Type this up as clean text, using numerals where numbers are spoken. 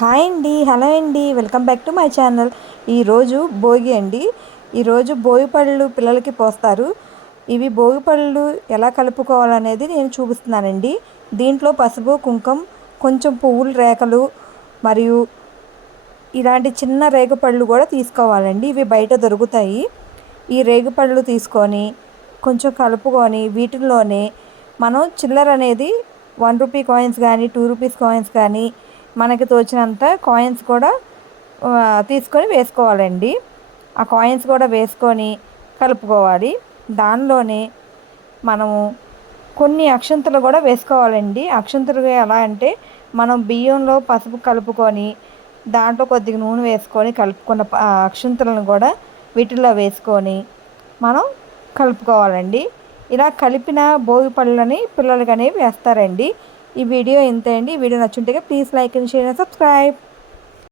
Hi అండి, hello అండి, welcome back to my channel. ఈరోజు భోగి అండి. ఈరోజు భోగి పళ్ళు పిల్లలకి పోస్తారు. ఇవి భోగి పళ్ళు ఎలా కలుపుకోవాలనేది నేను చూపిస్తున్నానండి. దీంట్లో పసుపు, కుంకుమ, కొంచెం పువ్వుల రేకలు మరియు ఇలాంటి చిన్న రేగుపళ్ళు కూడా తీసుకోవాలండి. ఇవి బయట దొరుకుతాయి. ఈ రేగుపళ్ళు తీసుకొని కొంచెం కలుపుకొని వీటిల్లోనే మనం చిల్లర అనేది 1 రూపీ కాయిన్స్ కానీ 2 రూపీస్ కాయిన్స్ కానీ మనకి తోచినంత కాయిన్స్ కూడా తీసుకొని వేసుకోవాలండి. ఆ కాయిన్స్ కూడా వేసుకొని కలుపుకోవాలి. దానిలోనే మనము కొన్ని అక్షంతలు కూడా వేసుకోవాలండి. అక్షంతలు ఎలా అంటే మనం బియ్యంలో పసుపు కలుపుకొని దాంట్లో కొద్దిగా నూనె వేసుకొని కలుపుకున్న అక్షంతలను కూడా వీటిల్లో వేసుకొని మనం కలుపుకోవాలండి. ఇలా కలిపిన భోగి పళ్ళని పిల్లలకి అనేవి వేస్తారండి. ఈ వీడియో ఇంతే అండి. ఈ వీడియో నచ్చుంటే please like and share and subscribe.